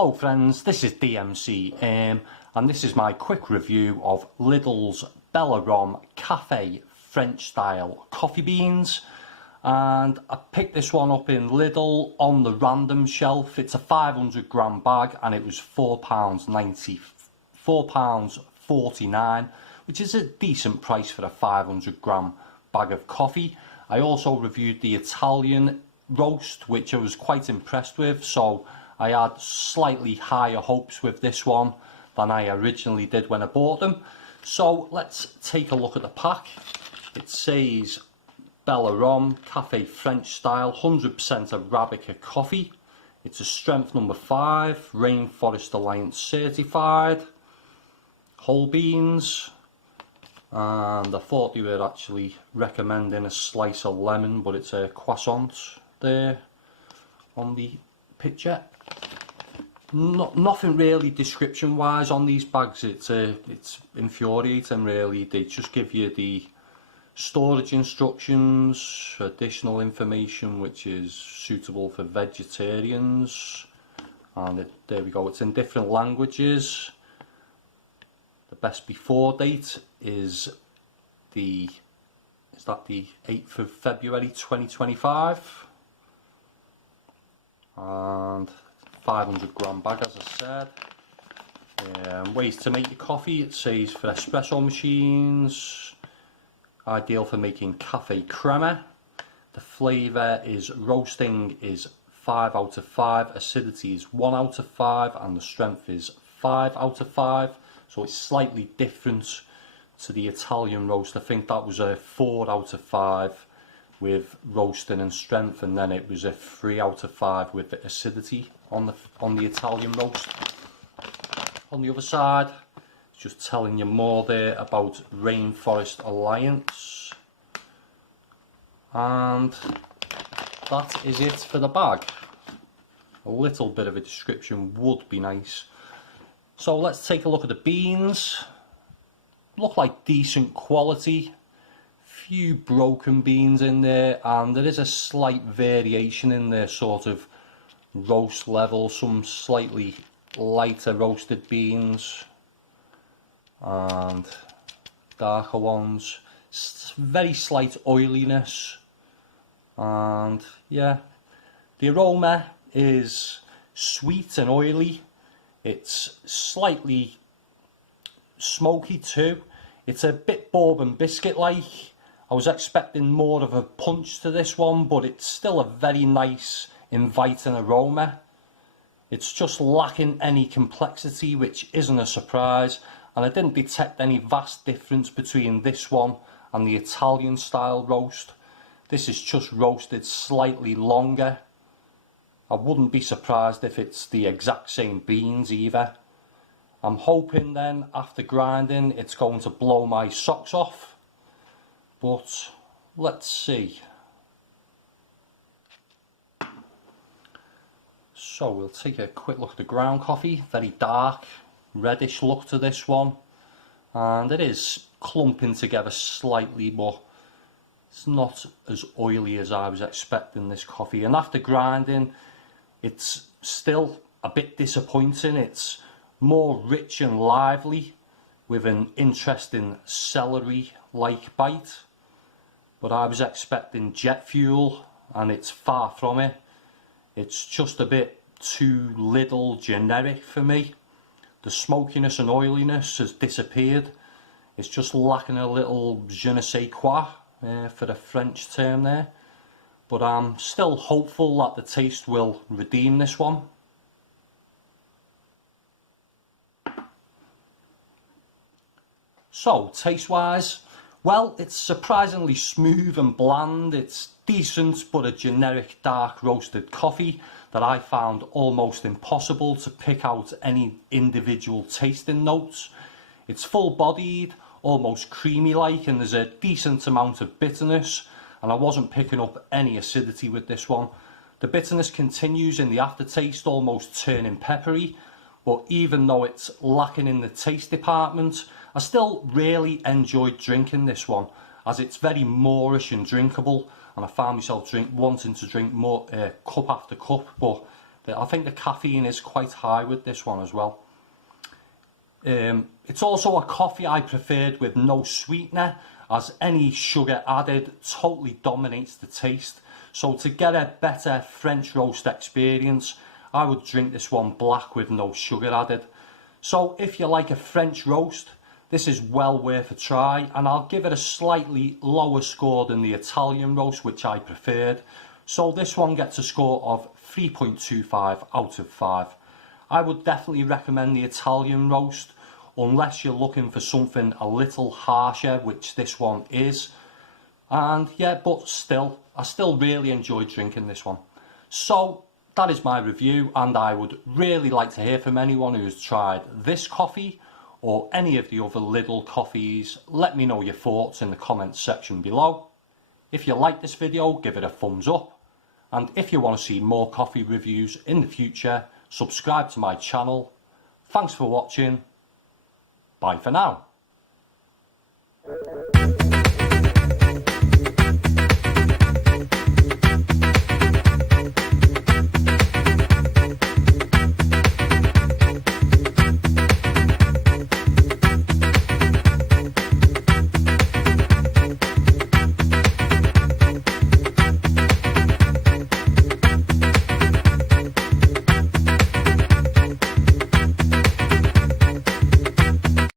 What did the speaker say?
Hello friends, this is DMC and this is my quick review of Lidl's Bellarom Café French style coffee beans, and I picked this one up in Lidl on the random shelf. It's a 500g bag and it was £4.90, £4.49, which is a decent price for a 500g bag of coffee. I also reviewed the Italian roast, which I was quite impressed with, so I had slightly higher hopes with this one than I originally did when I bought them. So let's take a look at the pack. It says Bellarom Café French style, 100% Arabica coffee. It's a strength number 5, Rainforest Alliance certified, whole beans, and I thought they were actually recommending a slice of lemon, but it's a croissant there on the picture. Nothing really description wise on these bags. It's infuriating really. They just give you the storage instructions, additional information which is suitable for vegetarians, and there we go, it's in different languages. The best before date is the 8th of February 2025, and 500g bag, as I said. Ways to make your coffee, it says for espresso machines, ideal for making cafe crema. The flavour is roasting is 5 out of 5, acidity is 1 out of 5, and the strength is 5 out of 5. So it's slightly different to the Italian roast. I think that was a 4 out of 5 with roasting and strength, and then it was a 3 out of 5 with the acidity on the Italian roast. On the other side, it's just telling you more there about Rainforest Alliance, and that is it for the bag. A little bit of a description would be nice. So let's take a look at the beans. Look like decent quality. Few broken beans in there, and there is a slight variation in their sort of roast level. Some slightly lighter roasted beans and darker ones. Very slight oiliness, and yeah, the aroma is sweet and oily. It's slightly smoky too. It's a bit bourbon biscuit like. I was expecting more of a punch to this one, but it's still a very nice, inviting aroma. It's just lacking any complexity, which isn't a surprise, and I didn't detect any vast difference between this one and the Italian style roast. This is just roasted slightly longer. I wouldn't be surprised if it's the exact same beans either. I'm hoping then after grinding it's going to blow my socks off. But let's see. So we'll take a quick look at the ground coffee. Very dark, reddish look to this one, and it is clumping together slightly, but it's not as oily as I was expecting this coffee. And after grinding, it's still a bit disappointing. It's more rich and lively with an interesting celery-like bite. But I was expecting jet fuel, and it's far from it. It's just a bit too Lidl generic for me. The smokiness and oiliness has disappeared. It's just lacking a little je ne sais quoi, for the French term there. But I'm still hopeful that the taste will redeem this one. So, taste-wise, well, it's surprisingly smooth and bland. It's decent, but a generic dark roasted coffee that I found almost impossible to pick out any individual tasting notes. It's full-bodied, almost creamy-like, and there's a decent amount of bitterness, and I wasn't picking up any acidity with this one. The bitterness continues in the aftertaste, almost turning peppery, but even though it's lacking in the taste department, I still really enjoyed drinking this one, as it's very moorish and drinkable, and I found myself wanting to drink more, cup after cup. But I think the caffeine is quite high with this one as well. It's also a coffee I preferred with no sweetener, as any sugar added totally dominates the taste. So to get a better French roast experience, I would drink this one black with no sugar added. So if you like a French roast, this is well worth a try, and I'll give it a slightly lower score than the Italian roast, which I preferred. So this one gets a score of 3.25 out of 5. I would definitely recommend the Italian roast, unless you're looking for something a little harsher, which this one is. And yeah, but still, I still really enjoyed drinking this one. So that is my review, and I would really like to hear from anyone who's tried this coffee or any of the other Lidl coffees. Let me know your thoughts in the comments section below. If you like this video, give it a thumbs up. And if you want to see more coffee reviews in the future, subscribe to my channel. Thanks for watching. Bye for now.